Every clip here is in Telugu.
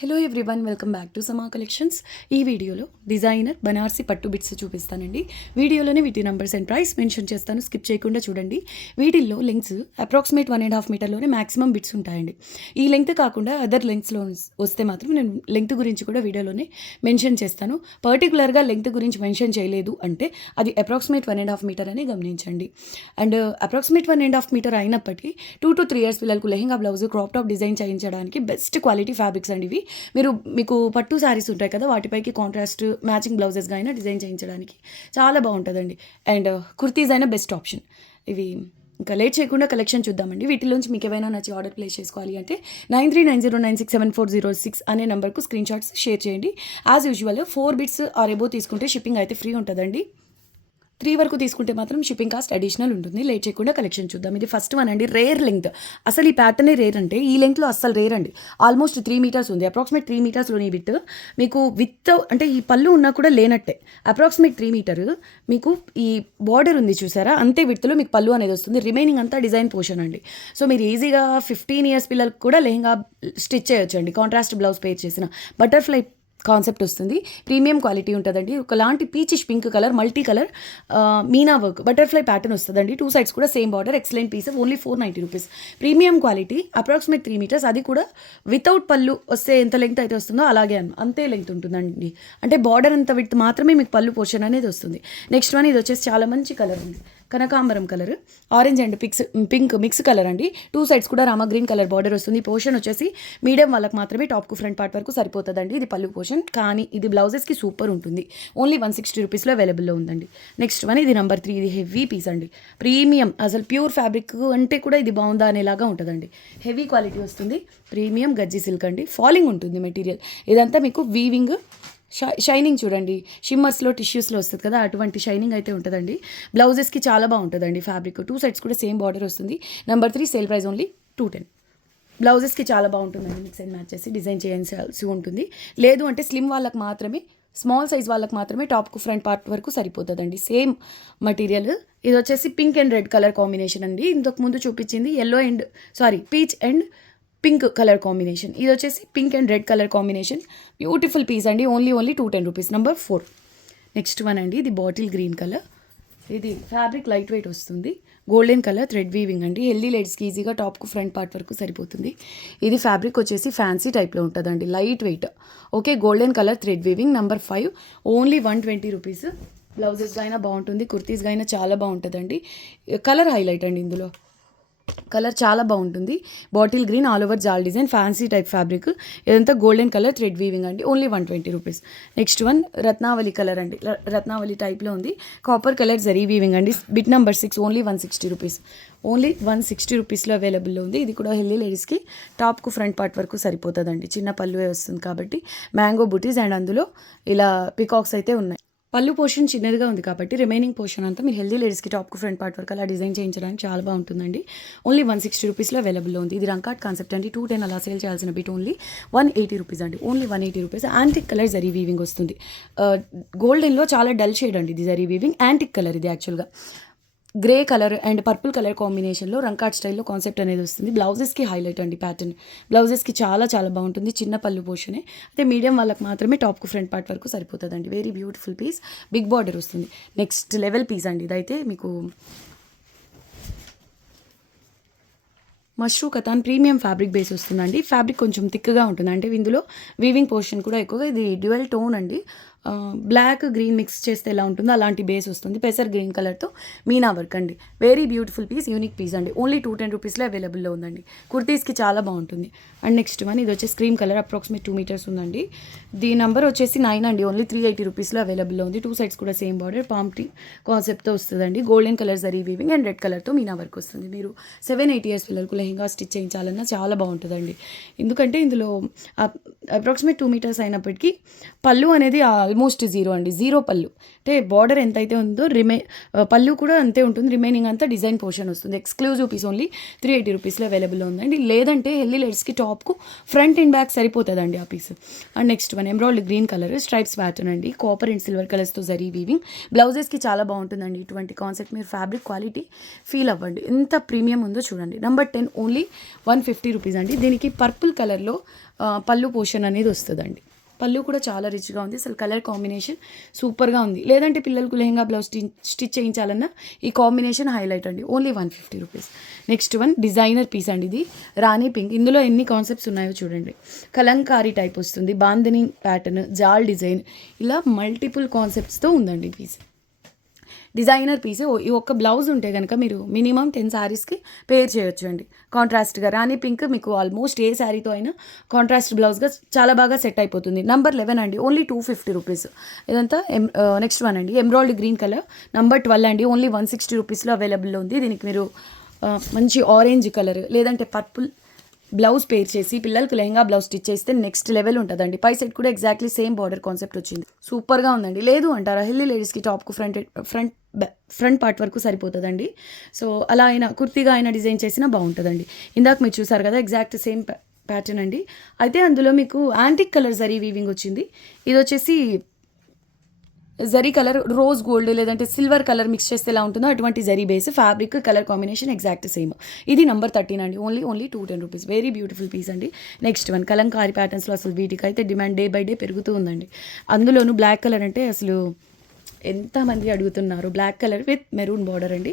Hello everyone, welcome back to సమా కలెక్షన్స్. ఈ వీడియోలో డిజైనర్ బనార్సీ పట్టు బిట్స్ చూపిస్తానండి. వీడియోలోనే వీటి నంబర్స్ అండ్ ప్రైస్ మెన్షన్ చేస్తాను, స్కిప్ చేయకుండా చూడండి. వీటిల్లో లెంగ్స్ అప్రాక్సిమేట్ 1.5 మీటర్లోనే మ్యాక్సిమం బిట్స్ ఉంటాయండి. ఈ లెంగ్త్ కాకుండా అదర్ లెంగ్స్లో వస్తే మాత్రం నేను లెంగ్త్ గురించి కూడా వీడియోలోనే మెన్షన్ చేస్తాను. పర్టికులర్గా లెంగ్త్ గురించి మెన్షన్ చేయలేదు అంటే అది అప్రాక్సిమేట్ 1.5 మీటర్ అని గమనించండి. అండ్ అప్రాక్సిమేట్ 1.5 మీటర్ అయినప్పటికీ 2 to 3 years పిల్లలకు lehenga blouse crop top design చేయించడానికి బెస్ట్ క్వాలిటీ ఫ్యాబ్రిక్స్ అండి ఇవి. మీకు పట్టు శారీస్ ఉంటాయి కదా, వాటిపైకి కాంట్రాస్ట్ మ్యాచింగ్ బ్లౌజెస్గా అయినా డిజైన్ చేయించడానికి చాలా బాగుంటుందండి. అండ్ కుర్తీస్ అయినా బెస్ట్ ఆప్షన్ ఇవి. ఇంకా లేట్ చేయకుండా కలెక్షన్ చూద్దామండి. వీటిలోంచి మీకు ఏమైనా నచ్చి ఆర్డర్ ప్లేస్ చేసుకోవాలి అంటే 9390967406 అనే నెంబర్కు స్క్రీన్ షాట్స్ షేర్ చేయండి. As usual 4 bits or above తీసుకుంటే షిప్పింగ్ అయితే ఫ్రీ ఉంటుందండి. 3 వరకు తీసుకుంటే మాత్రం షిప్పింగ్ కాస్ట్ అడిషనల్ ఉంటుంది. లేట్ చేయకుండా కలెక్షన్ చూద్దాం. ఇది ఫస్ట్ వన్ అండి, రేర్ లెంగ్త్. అసలు ఈ ప్యాటర్నే రేర్ అంటే ఈ లెంగ్త్లో అస్సలు రేర్ అండి. ఆల్మోస్ట్ 3 మీటర్స్ ఉంది. అప్రాక్సిమేట్ 3 మీటర్స్లోని విత్ మీకు విత్ అంటే ఈ పళ్ళు ఉన్నా కూడా లేనట్టే. అప్రాక్సిమేట్ 3 మీటర్ మీకు ఈ బార్డర్ ఉంది చూసారా, అంతే విత్లో మీకు పళ్ళు అనేది వస్తుంది. రిమైనింగ్ అంతా డిజైన్ పోర్షన్ అండి. సో మీరు ఈజీగా 15 years పిల్లలకు కూడా లెహంగా స్టిచ్ చేయొచ్చండి. కాంట్రాస్ట్ బ్లౌజ్ పేర్ చేసిన బటర్ఫ్లై కాన్సెప్ట్ వస్తుంది. ప్రీమియం క్వాలిటీ ఉంటుందండి. ఒకలాంటి peachish pink colour multi colour meena work butterfly pattern వస్తుందండి. 2 sides కూడా same border. Excellent piece, only 490 rupees. Premium quality, approximate 3 metres. అది కూడా వితౌట్ పళ్ళు వస్తే ఎంత లెంగ్త్ అయితే వస్తుందో అలాగే అంతే లెంగ్త్ ఉంటుందండి. అంటే బార్డర్ అంత విత్ మాత్రమే మీకు పళ్ళు పోర్షన్ అనేది వస్తుంది. నెక్స్ట్ వన్, ఇది వచ్చేసి చాలా మంచి కలర్ ఉంది, కనకాంబరం colour, orange and pink mix colour అండి. 2 sides కూడా రామా గ్రీన్ కలర్ బార్డర్ వస్తుంది. పోర్షన్ వచ్చేసి మీడియం వాళ్ళకి మాత్రమే టాప్కు ఫ్రంట్ పార్ట్ వరకు సరిపోతుందండి. ఇది పళ్ళు పోర్షన్, కానీ ఇది బ్లౌజెస్కి సూపర్ ఉంటుంది. ఓన్లీ 160 రూపీస్లో అవైలబుల్లో ఉందండి. నెక్స్ట్ వన్, ఇది నెంబర్ 3. ఇది హెవీ పీస్ అండి, ప్రీమియం. అసలు ప్యూర్ ఫ్యాబ్రిక్ అంటే కూడా ఇది బాగుందా అనేలాగా ఉంటుందండి. హెవీ క్వాలిటీ వస్తుంది. ప్రీమియం గజ్జి సిల్క్ అండి. ఫాలింగ్ ఉంటుంది మెటీరియల్. ఇదంతా మీకు వీవింగ్ షైనింగ్ చూడండి, షిమ్మర్స్లో టిష్యూస్లో వస్తుంది కదా, అటువంటి షైనింగ్ అయితే ఉంటుందండి. బ్లౌజెస్కి చాలా బాగుంటుందండి ఫ్యాబ్రిక్. 2 sides కూడా సేమ్ బార్డర్ వస్తుంది. Number 3 sale price only 210. బ్లౌజెస్కి చాలా బాగుంటుందండి. మిక్స్ అండ్ మ్యాచ్ చేసి డిజైన్ చేయాల్సి ఉంటుంది. లేదు అంటే స్లిమ్ వాళ్ళకి మాత్రమే, స్మాల్ సైజ్ వాళ్ళకి మాత్రమే టాప్కు ఫ్రంట్ పార్ట్ వరకు సరిపోతుందండి. Same material. ఇది వచ్చేసి pink and red colour combination అండి. ఇంతకు ముందు చూపించింది peach and pink colour combination. ఇది వచ్చేసి pink and red colour combination. Beautiful piece అండి. Only 210 rupees. Number 4. Next one అండి, ఇది బాటిల్ గ్రీన్ కలర్. ఇది ఫ్యాబ్రిక్ లైట్ వెయిట్ వస్తుంది. గోల్డెన్ కలర్ థ్రెడ్ వీవింగ్ అండి. హెల్దీ లేడీస్కి ఈజీగా టాప్కు ఫ్రంట్ పార్ట్ వరకు సరిపోతుంది. ఇది ఫ్యాబ్రిక్ వచ్చేసి ఫ్యాన్సీ టైప్లో ఉంటుందండి, light weight. Okay, golden colour thread weaving. Number 5. Only 120 rupees. బ్లౌజెస్గా అయినా బాగుంటుంది, కుర్తీస్గా అయినా చాలా బాగుంటుందండి. కలర్ హైలైట్ అండి. ఇందులో కలర్ చాలా బాగుంటుంది. బాటిల్ గ్రీన్ ఆల్ ఓవర్ జాల్ డిజైన్, ఫ్యాన్సీ టైప్ ఫ్యాబ్రిక్. ఇదంతా గోల్డెన్ కలర్ థ్రెడ్ వీవింగ్ అండి. Only 120 rupees. Next one, Ratnavali colour అండి. రత్నావళి టైప్లో ఉంది. Copper colour zari weaving bit. బిట్ నెంబర్ 6. Only 160 rupees. ఓన్లీ 160 రూపీస్లో అవైలబుల్లో ఉంది. ఇది కూడా హెల్దీ లేడీస్కి టాప్కు ఫ్రంట్ పార్ట్ వరకు సరిపోతుందండి. చిన్న పళ్ళువే వస్తుంది కాబట్టి మ్యాంగో బుటీస్ అండ్ అందులో ఇలా పికాక్స్ అయితే ఉన్నాయి. పళ్ళు పోర్షన్ చిన్నదిగా ఉంది కాబట్టి రిమైనింగ్ పోర్షన్ అంతా మీరు హెల్దీ లేడీస్కి టాప్కు ఫ్రంట్ పార్ట్ వరకు అలా డిజైన్ చేయించడానికి చాలా బాగుంటుందండి. ఓన్లీ 160 రూపీస్లో అవైలబుల్లో ఉంది. ఇది రంకాట్ కాన్సెప్ట్ అండి. 210 అలా సేల్ చేయాల్సిన బిట్ ఓన్లీ 180 రూపీస్ అండి. Only 180 rupees. Antique colour zari weaving వస్తుంది. గోల్డెన్లో చాలా డల్ షేడ్ అండి ఇది జరీ వీవింగ్. యాంటిక్ కలర్ ఇది యాక్చువల్గా. Grey colour and purple colour కాంబినేషన్లో రంకాట్ స్టైల్లో కాన్సెప్ట్ అనేది వస్తుంది. బ్లౌజెస్కి హైలైట్ అండి ప్యాటర్న్. బ్లౌజెస్కి చాలా చాలా బాగుంటుంది. చిన్న పళ్ళు పోర్షనే, అయితే మీడియం వాళ్ళకి మాత్రమే టాప్కు ఫ్రంట్ పార్ట్ వరకు సరిపోతుందండి. Very beautiful piece. Big border వస్తుంది. నెక్స్ట్ లెవెల్ పీస్ అండి. ఇదైతే మీకు mashru katan premium fabric base వస్తుందండి. ఫ్యాబ్రిక్ కొంచెం థిక్గా ఉంటుంది, అంటే ఇందులో వీవింగ్ పోర్షన్ కూడా ఎక్కువగా. ఇది డ్యూయల్ టోన్ అండి. బ్లాక్ గ్రీన్ మిక్స్ చేస్తే ఎలా ఉంటుందో అలాంటి బేస్ వస్తుంది. పెసర్ గ్రీన్ కలర్తో మీనా వర్క్ అండి. Very beautiful piece, unique piece అండి. ఓన్లీ 210 రూపీస్లో అవైలబుల్లో ఉందండి. కుర్తీస్కి చాలా బాగుంటుంది. అండ్ నెక్స్ట్ వన్, ఇది వచ్చేసి క్రీమ్ కలర్, అప్రాక్సిమేట్ 2 మీటర్స్ ఉందండి. దీని నెంబర్ వచ్చేసి 9 అండి. ఓన్లీ 380 రూపీస్లో అవైలబుల్లో ఉంది. 2 sides కూడా సేమ్ బార్డర్ పాంప్టీ కాన్సెప్ట్తో వస్తుందండి. Golden colour zari weaving and red కలర్తో మీనా వర్క్ వస్తుంది. మీరు 7-8 years పిల్లలకు లెహంగా స్టిచ్ చేయించాలన్నా చాలా బాగుంటుందండి. ఎందుకంటే ఇందులో అప్రాక్సిమేట్ 2 మీటర్స్ అయినప్పటికీ పళ్ళు అనేది ఆల్మోస్ట్ 0 అండి. 0 పళ్ళు. అంటే బార్డర్ ఎంతైతే ఉందో పళ్ళు కూడా అంతే ఉంటుంది. రిమైనింగ్ అంతా డిజైన్ పోర్షన్ వస్తుంది. Exclusive piece. ఓన్లీ 380 రూపీస్లో అవైలబుల్లో ఉందండి. లేదంటే హెల్దీ లేడీస్కి టాప్కు ఫ్రంట్ అండ్ బ్యాక్ సరిపోతుందండి ఆ piece. And next one, emerald green colour stripes pattern అండి. కాపర్ అండ్ సిల్వర్ కలర్స్తో జరీ వీవింగ్. బ్లౌజెస్కి చాలా బాగుంటుందండి ఇటువంటి కాన్సెప్ట్. మీరు ఫ్యాబ్రిక్ క్వాలిటీ ఫీల్ అవ్వండి, ఎంత ప్రీమియం ఉందో చూడండి. నెంబర్ 10. ఓన్లీ 150 రూపీస్ అండి. దీనికి పర్పుల్ కలర్లో పళ్ళు పోర్షన్ అనేది వస్తుందండి. పళ్ళు కూడా చాలా రిచ్గా ఉంది. అసలు కలర్ కాంబినేషన్ సూపర్గా ఉంది. లేదంటే పిల్లలకు లెహంగా బ్లౌజ్ స్టిచ్ చేయించాలన్నా ఈ కాంబినేషన్ హైలైట్ అండి. Only 150 rupees. Next one designer piece అండి. ఇది రాణి పింక్. ఇందులో ఎన్ని కాన్సెప్ట్స్ ఉన్నాయో చూడండి. కలంకారీ టైప్ వస్తుంది, బాందిని ప్యాటర్న్, జాల్ డిజైన్, ఇలా మల్టిపుల్ కాన్సెప్ట్స్తో ఉందండి పీస్. Designer piece. ఈ ఒక్క బ్లౌజ్ ఉంటే కనుక మీరు మినిమం 10 శారీస్కి పేర్ చేయొచ్చు అండి. కాంట్రాస్ట్గా రాణి పింక్ మీకు ఆల్మోస్ట్ ఏ శారీతో అయినా కాంట్రాస్ట్ బ్లౌజ్గా చాలా బాగా సెట్ అయిపోతుంది. నంబర్ 11 అండి. Only 250 rupees. ఇదంతా నెక్స్ట్ వన్ అండి. Embroidery green colour. నంబర్ 12 అండి. ఓన్లీ 160 రూపీస్లో అవైలబుల్లో ఉంది. దీనికి మీరు మంచి ఆరెంజ్ కలర్ లేదంటే పర్పుల్ బ్లౌజ్ పేర్ చేసి పిల్లలకి లెహంగా బ్లౌజ్ స్టిచ్ చేస్తే నెక్స్ట్ లెవెల్ ఉంటుందండి. పై సైడ్ కూడా ఎగ్జాక్ట్లీ సేమ్ బార్డర్ కాన్సెప్ట్ వచ్చింది. సూపర్గా ఉందండి. లేదు అంటారా, హెల్దీ లేడీస్కి టాప్కు ఫ్రంట్ పార్ట్ వరకు సరిపోతుందండి. సో అలా అయినా కుర్తీగా అయినా డిజైన్ చేసినా బాగుంటుందండి. ఇందాక మీరు చూసారు కదా, ఎగ్జాక్ట్ సేమ్ ప్యాటర్న్ అండి. అయితే అందులో మీకు యాంటిక్ కలర్ జరీ వీవింగ్ వచ్చింది. ఇది వచ్చేసి జరీ కలర్ రోజ్ గోల్డ్ లేదంటే సిల్వర్ కలర్ మిక్స్ చేస్తే ఎలా ఉంటుందో అటువంటి zari base. Fabric colour combination exact same. ఇది నంబర్ 13 అండి. Only 210 rupees. Very beautiful piece అండి. నెక్స్ట్ వన్ కలంకారీ ప్యాటర్న్స్లో అసలు వీటికి అయితే డిమాండ్ డే బై డే పెరుగుతూ ఉందండి. అందులోనూ బ్లాక్ కలర్ అంటే అసలు ఎంతమంది అడుగుతున్నారు. Black colour with maroon border అండి.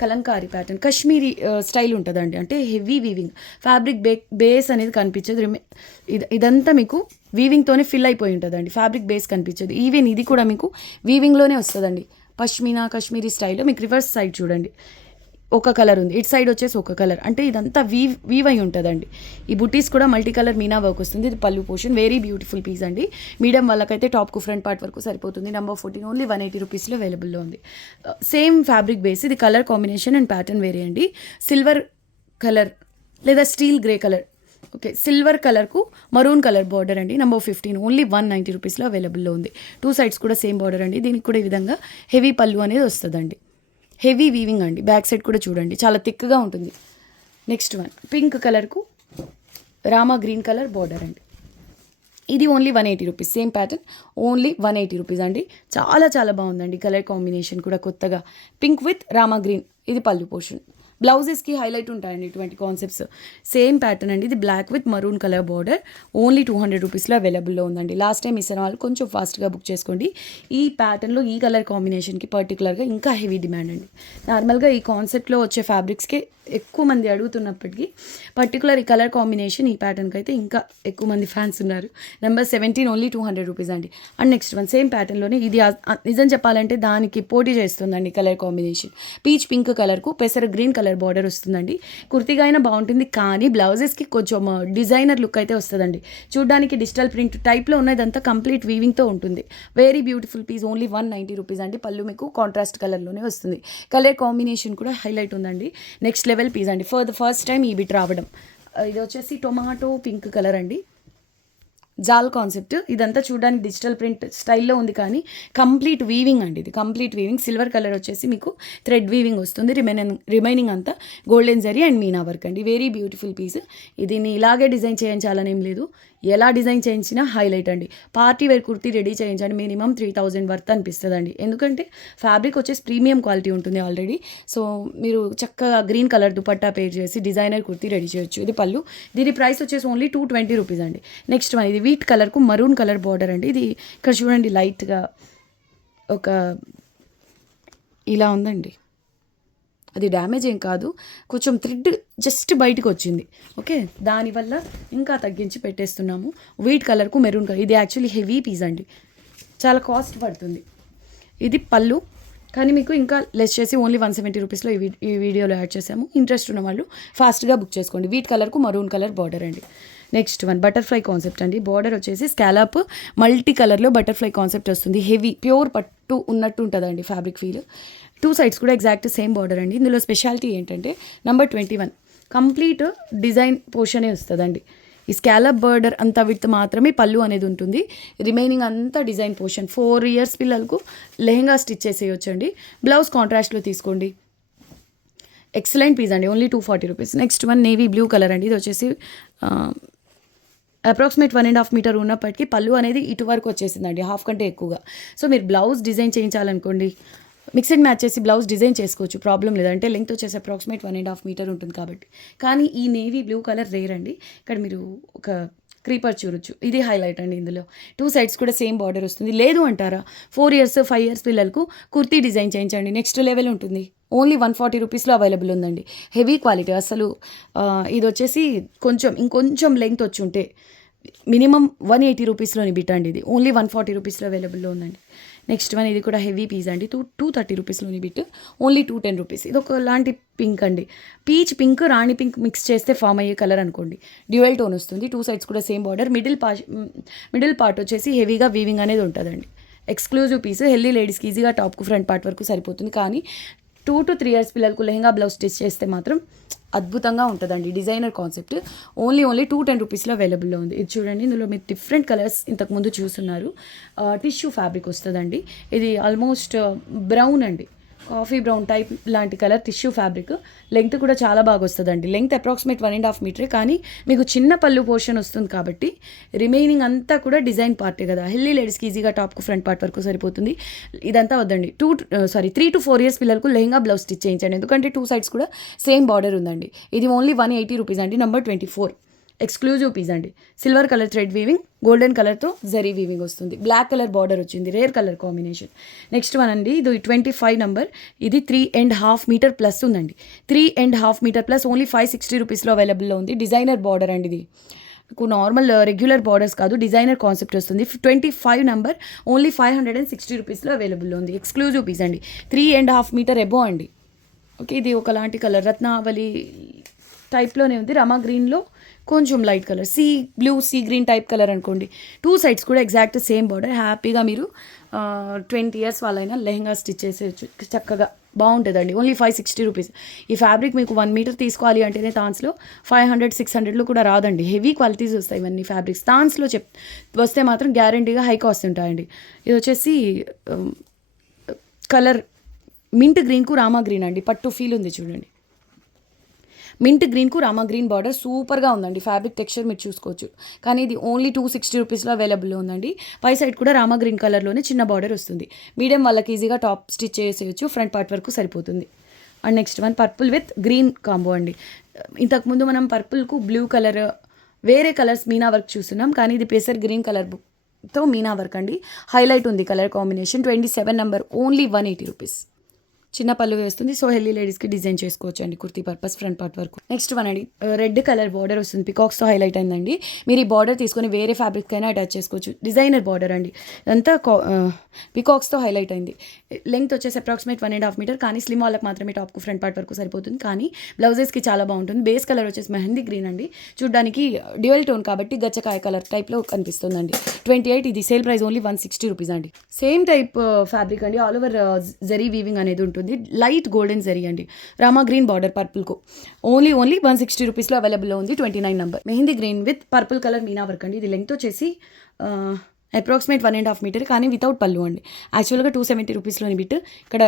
కలంకారీ ప్యాటర్న్ కశ్మీరీ స్టైల్ ఉంటుందండి. అంటే హెవీ వీవింగ్, ఫ్యాబ్రిక్ బేస్ అనేది కనిపించదు. ఇదంతా మీకు వీవింగ్తోనే ఫిల్ అయిపోయి ఉంటుందండి. ఫ్యాబ్రిక్ బేస్ కనిపించదు. ఈవెన్ ఇది కూడా మీకు వీవింగ్లోనే వస్తుందండి. పష్మినా కశ్మీరీ స్టైల్లో మీకు రివర్స్ సైడ్ చూడండి, ఒక కలర్ ఉంది, ఇటు సైడ్ వచ్చేసి ఒక కలర్. అంటే ఇదంతా వీవ్ అయి ఉంటుందండి. ఈ బుటీస్ కూడా మల్టీ కలర్ మీనా వర్క్ వస్తుంది. ఇది పళ్ళు పోర్షన్. వెరీ బ్యూటిఫుల్ పీస్ అండి. మీడియం వాళ్ళకైతే టాప్కు ఫ్రంట్ పార్ట్ వరకు సరిపోతుంది. నంబర్ 14 ఓన్లీ 180 రూపీస్లో అవైలబుల్లో ఉంది. Same fabric base. ఇది కలర్ కాంబినేషన్ అండ్ ప్యాటర్న్ వేరే అండి. సిల్వర్ కలర్ లేదా steel grey colour. Okay, silver కలర్కు మరూన్ కలర్ బార్డర్ అండి. నంబర్ 15 ఓన్లీ 190 రూపీస్లో అవైలబుల్లో ఉంది. 2 సైడ్స్ కూడా సేమ్ బార్డర్ అండి. దీనికి కూడా ఈ విధంగా హెవీ పళ్ళు అనేది వస్తుందండి. హెవీ వీవింగ్ అండి. బ్యాక్ సైడ్ కూడా చూడండి, చాలా థిక్గా ఉంటుంది. నెక్స్ట్ వన్ పింక్ కలర్కు రామా గ్రీన్ కలర్ బార్డర్ అండి. ఇది only 180 rupees. Same pattern only 180 rupees అండి. చాలా చాలా బాగుందండి. కలర్ కాంబినేషన్ కూడా కొత్తగా పింక్ విత్ రామా గ్రీన్. ఇది పళ్ళు పోర్షన్. బ్లౌజెస్కి హైలైట్ ఉంటాయండి ఇటువంటి కాన్సెప్ట్స్. సేమ్ ప్యాటర్న్ అండి. ఇది black with maroon colour border. Only 200 రూపీస్లో అవైలబుల్లో ఉందండి. లాస్ట్ టైం ఇచ్చిన వాళ్ళు కొంచెం ఫాస్ట్గా బుక్ చేసుకోండి. ఈ ప్యాటర్న్లో ఈ కలర్ కాంబినేషన్కి పర్టికులర్గా ఇంకా హెవీ డిమాండ్ అండి. నార్మల్గా ఈ కాన్సెప్ట్లో వచ్చే ఫ్యాబ్రిక్స్కి ఎక్కువ మంది అడుగుతున్నప్పటికీ పర్టికులర్ ఈ కలర్ కాంబినేషన్ ఈ ప్యాటర్న్కి అయితే ఇంకా ఎక్కువ మంది ఫ్యాన్స్ ఉన్నారు. నెంబర్ 17 ఓన్లీ 200 రూపీస్ అండి. అండ్ నెక్స్ట్ వన్ సేమ్ ప్యాటర్న్లోనే ఇది నిజం చెప్పాలంటే దానికి పోటీ చేస్తుందండి కలర్ కాంబినేషన్. పీచ్ పింక్ కలర్కు పెసర గ్రీన్ కలర్ బార్డర్ వస్తుందండి. కుర్తిగా అయినా బాగుంటుంది, కానీ బ్లౌజెస్కి కొంచెం డిజైనర్ లుక్ అయితే వస్తుందండి. చూడడానికి డిజిటల్ ప్రింట్ టైప్లో ఉన్నదంతా కంప్లీట్ వీవింగ్తో ఉంటుంది. Very beautiful piece. Only 190 rupees అండి. పళ్ళు మీకు కాంట్రాస్ట్ కలర్లోనే వస్తుంది. కలర్ కాంబినేషన్ కూడా హైలైట్ ఉందండి. నెక్స్ట్ లెవెల్ పీస్ అండి. ఫర్ ద ఫస్ట్ టైం ఈ బిట్ రావడం. ఇది వచ్చేసి టొమాటో పింక్ కలర్ అండి. జాల్ కాన్సెప్ట్. ఇదంతా చూడడానికి డిజిటల్ ప్రింట్ స్టైల్లో ఉంది, కానీ కంప్లీట్ వీవింగ్ అండి. ఇది కంప్లీట్ వీవింగ్. సిల్వర్ కలర్ వచ్చేసి మీకు థ్రెడ్ వీవింగ్ వస్తుంది. రిమైనింగ్ అంతా golden zari and meena work అండి. Very beautiful piece. దీన్ని ఇలాగే డిజైన్ చేయించాలని ఏం లేదు, ఎలా డిజైన్ చేయించినా హైలైట్ అండి. పార్టీ వేర్ కుర్తీ రెడీ చేయించండి, మినిమం 3000 వర్త్ అనిపిస్తుందండి. ఎందుకంటే ఫ్యాబ్రిక్ వచ్చేసి ప్రీమియం క్వాలిటీ ఉంటుంది ఆల్రెడీ. సో మీరు చక్కగా గ్రీన్ కలర్ దుపట్టా పేర్ చేసి డిజైనర్ కుర్తీ రెడీ చేయొచ్చు. ఇది పళ్ళు. దీని ప్రైస్ వచ్చేసి ఓన్లీ 220 రూపీస్ అండి. నెక్స్ట్ వన్ ఇది వీట్ కలర్కు మరూన్ కలర్ బార్డర్ అండి. ఇది ఇక్కడ చూడండి, లైట్గా ఒక ఇలా ఉందండి. అది డ్యామేజ్ ఏం కాదు, కొంచెం థ్రెడ్ జస్ట్ బయటకు వచ్చింది. ఓకే, దానివల్ల ఇంకా తగ్గించి పెట్టేస్తున్నాము. వీట్ కలర్కు మెరూన్ కలర్. ఇది యాక్చువల్లీ హెవీ పీస్ అండి, చాలా కాస్ట్ పడుతుంది. ఇది పళ్ళు, కానీ మీకు ఇంకా లెస్ చేసి ఓన్లీ 170 రూపీస్లో ఈ వీడియోలో యాడ్ చేసాము. ఇంట్రెస్ట్ ఉన్న వాళ్ళు ఫాస్ట్గా బుక్ చేసుకోండి. వీట్ కలర్కు మరూన్ కలర్ బార్డర్ అండి. నెక్స్ట్ వన్ బటర్ఫ్లై కాన్సెప్ట్ అండి. బార్డర్ వచ్చేసి స్కాలప్ మల్టీ కలర్లో బటర్ఫ్లై కాన్సెప్ట్ వస్తుంది. హెవీ ప్యూర్ పట్టు ఉన్నట్టు ఉంటుందండి ఫ్యాబ్రిక్ ఫీల్. 2 సైడ్స్ కూడా ఎగ్జాక్ట్ సేమ్ బార్డర్ అండి. ఇందులో స్పెషాలిటీ ఏంటంటే నంబర్ 21 కంప్లీట్ డిజైన్ పోర్షనే వస్తుందండి. ఈ స్కాలప్ బార్డర్ అంతా విత్ మాత్రమే పళ్ళు అనేది ఉంటుంది. రిమైనింగ్ అంతా డిజైన్ పోర్షన్. 4 ఇయర్స్ పిల్లలకు లెహంగా స్టిచ్ చేసేయొచ్చండి. బ్లౌజ్ కాంట్రాస్ట్లో తీసుకోండి. ఎక్సలెంట్ పీస్ అండి. Only 240 rupees. Next one navy blue colour అండి. ఇది వచ్చేసి అప్రాక్సిమేట్ 1.5 మీటర్ ఉన్నప్పటికీ పళ్ళు అనేది ఇటు వరకు వచ్చేసిందండి, హాఫ్ కంటే ఎక్కువగా. సో మీరు బ్లౌజ్ డిజైన్ చేయించాలనుకోండి, మిక్స్ అండ్ మ్యాచ్ చేసి బ్లౌజ్ డిజైన్ చేసుకోవచ్చు, ప్రాబ్లం లేదంటే లెంగ్త్ వచ్చేసి అప్రాక్సిమేట్ 1.5 మీటర్ ఉంటుంది కాబట్టి. కానీ ఈ నేవీ బ్లూ కలర్ రేర్ అండి. ఇక్కడ మీరు ఒక క్రీపర్ చూడొచ్చు, ఇది హైలైట్ అండి. ఇందులో 2 సైడ్స్ కూడా సేమ్ బార్డర్ వస్తుంది. లేదు అంటారా 4 ఇయర్స్ 5 ఇయర్స్ పిల్లలకు కుర్తీ డిజైన్ చేయించండి, నెక్స్ట్ లెవెల్ ఉంటుంది. ఓన్లీ 140 రూపీస్లో అవైలబుల్ ఉందండి. హెవీ క్వాలిటీ అసలు. ఇది వచ్చేసి ఇంకొంచెం లెంగ్త్ వచ్చి ఉంటే మినిమం 180 రూపీస్లోని బిట్ అండి. ఇది ఓన్లీ 140 రూపీస్లో అవైలబుల్లో ఉందండి. నెక్స్ట్ వన్, ఇది కూడా హెవీ పీస్ అండి. 230 రూపీస్లోని బిట్, ఓన్లీ 210 రూపీస్. ఇది ఒకలాంటి పింక్ అండి, పీచ్ పింక్ రాణి పింక్ మిక్స్ చేస్తే ఫామ్ అయ్యే కలర్ అనుకోండి. డ్యూయల్ టోన్ వస్తుంది. 2 సైడ్స్ కూడా సేమ్ బార్డర్. మిడిల్ పార్ట్ వచ్చేసి హెవీగా వీవింగ్ అనేది ఉంటుందండి. ఎక్స్క్లూజివ్ పీస్, హెల్దీ లేడీస్కి ఈజీగా టాప్కు ఫ్రంట్ పార్ట్ వరకు సరిపోతుంది. కానీ 2 to 3 ఇయర్స్ పిల్లలకు లెహంగా బ్లౌజ్ స్టిచ్ చేస్తే మాత్రం అద్భుతంగా ఉంటుందండి. Designer concept. ఓన్లీ 210 రూపీస్లో అవైలబుల్లో ఉంది. ఇది చూడండి, ఇందులో మీరు డిఫరెంట్ కలర్స్ ఇంతకుముందు చూస్తున్నారు. టిష్యూ ఫ్యాబ్రిక్ వస్తుందండి. ఇది ఆల్మోస్ట్ బ్రౌన్ అండి, కాఫీ బ్రౌన్ టైప్ లాంటి కలర్ టిష్యూ ఫ్యాబ్రిక్. లెంగ్త్ కూడా చాలా బాగా వస్తుందండి. లెంగ్త్ అప్రాక్సిమేట్ 1.5 మీటరే, కానీ మీకు చిన్న పళ్ళు పోర్షన్ వస్తుంది కాబట్టి రిమైనింగ్ అంతా కూడా డిజైన్ పార్టే కదా. హెల్దీ లేడీస్కి ఈజీగా టాప్కు ఫ్రంట్ పార్ట్ వరకు సరిపోతుంది. ఇదంతా వద్దండి. 3 to 4 ఇయర్స్ పిల్లలకు లెహంగా బ్లౌజ్ స్టిచ్ చేయించండి, ఎందుకంటే 2 సైడ్స్ కూడా సేమ్ బార్డర్ ఉందండి. ఇది ఓన్లీ 180 రూపీస్ అండి. నెంబర్ 24 ఎక్స్క్లూజివ్ పీస్ అండి. Silver colour thread weaving, golden కలర్తో జరీ వీవింగ్ వస్తుంది. బ్లాక్ కలర్ బార్డర్ వచ్చింది, rare colour combination. Next one అండి, ఇది 25 నెంబర్. ఇది 3.5 మీటర్ ప్లస్ ఉందండి. 3.5 మీటర్ ప్లస్, ఓన్లీ 560 రూపీస్లో అవైలబుల్లో ఉంది. డిజైనర్ బార్డర్ అండి. ఇది నార్మల్ రెగ్యులర్ బార్డర్స్ కాదు, డిజైనర్ కాన్సెప్ట్ వస్తుంది. 25 నెంబర్, ఓన్లీ 560 రూపీస్లో అవైలబుల్లో ఉంది. ఎక్స్క్లూజివ్ పీస్ అండి. 3.5 మీటర్ ఎబో అండి. ఓకే, ఇది ఒకలాంటి కలర్ రత్నావళి టైప్లోనే ఉంది. రమా గ్రీన్లో కొంచెం light colour, sea green type colour అనుకోండి. 2 సైడ్స్ కూడా ఎగ్జాక్ట్ సేమ్ బార్డర్. హ్యాపీగా మీరు 20 ఇయర్స్ వాళ్ళైనా లెహంగా స్టిచ్ చేసేయచ్చు చక్కగా. బాగుంటుందండి. Only 560 rupees. ఈ ఫ్యాబ్రిక్ మీకు 1 మీటర్ తీసుకోవాలి అంటేనే తాన్స్లో 500 600లో కూడా రాదండి. హెవీ క్వాలిటీస్ వస్తాయి ఇవన్నీ ఫ్యాబ్రిక్స్. తాన్స్లో వస్తే మాత్రం గ్యారంటీగా హై కాస్ట్ ఉంటాయండి. ఇది వచ్చేసి కలర్ మింట్ గ్రీన్కు రామా గ్రీన్ అండి. పట్టు ఫీల్ ఉంది చూడండి. మింట్ గ్రీన్కు రామా గ్రీన్ బార్డర్ సూపర్గా ఉందండి. ఫ్యాబ్రిక్ టెక్స్చర్ మీరు చూసుకోవచ్చు. కానీ ఇది ఓన్లీ 260 రూపీస్లో అవైలబుల్లో ఉందండి. పై సైడ్ కూడా రామా గ్రీన్ కలర్లోనే చిన్న బార్డర్ వస్తుంది. మీడియం వాళ్ళకి ఈజీగా టాప్ స్టిచ్ చేసేయచ్చు, ఫ్రంట్ పార్ట్ వరకు సరిపోతుంది. And next one, purple with green combo అండి. ఇంతకుముందు మనం పర్పుల్కు బ్లూ కలర్, వేరే కలర్స్ మీనా వర్క్ చూస్తున్నాం, కానీ ఇది పేసర్ గ్రీన్ కలర్తో మీనా వర్క్ అండి. హైలైట్ ఉంది colour combination. 27 number, only 180 rupees. చిన్న పళ్ళు వేస్తుంది. సో హెల్దీ లేడీస్కి డిజైన్ చేసుకోవచ్చు అండి, కుర్తీ పర్పస్ ఫ్రంట్ పార్ట్ వరకు. నెక్స్ట్ వన్ అండి, రెడ్ కలర్ బార్డర్ వస్తుంది, పికాక్స్తో హైలైట్ అయిందండి. మీరు ఈ బార్డర్ తీసుకొని వేరే ఫ్యాబ్రిక్ అయినా అటాచ్ చేసుకోవచ్చు. డిజైనర్ బార్డర్ అండి, అంతా పికాక్స్తో హైలైట్ అయింది. లెంగ్త్ వచ్చేసి అప్రాక్సిమేట్ 1.5 మీటర్, కానీ స్లిమ్ వాళ్ళకి మాత్రమే టాప్కు ఫ్రంట్ పార్ట్ వరకు సరిపోతుంది. కానీ బ్లౌజెస్కి చాలా బాగుంటుంది. బేస్ కలర్ వచ్చేసి మెహందీ గ్రీన్ అండి. చూడడానికి డ్యూయల్ టోన్ కాబట్టి గచ్చకాయ కలర్ టైప్లో కనిపిస్తుందండి. 28. ఇది సేల్ ప్రైస్ ఓన్లీ 160 రూపీస్ అండి. సేమ్ టైప్ ఫ్యాబ్రిక్ అండి. ఆల్ ఓవర్ జరీ వీవింగ్ అనేది ఉంటుంది. లైట్ గోల్డెన్ జరీ అండి. రామా గ్రీన్ బార్డర్ పర్పుల్కు ఓన్లీ 160 రూపీస్లో అవైలబుల్లో ఉంది. 29 number. Mehndi green with purple colour meena work అండి. ఇది లెంగ్త్ వచ్చేసి అప్రాక్సిమేట్ 1.5 మీటర్, కానీ వితౌట్ పళ్ళు అండి. యాక్చువల్గా 270 రూపీస్లోని బిట్ ఇక్కడ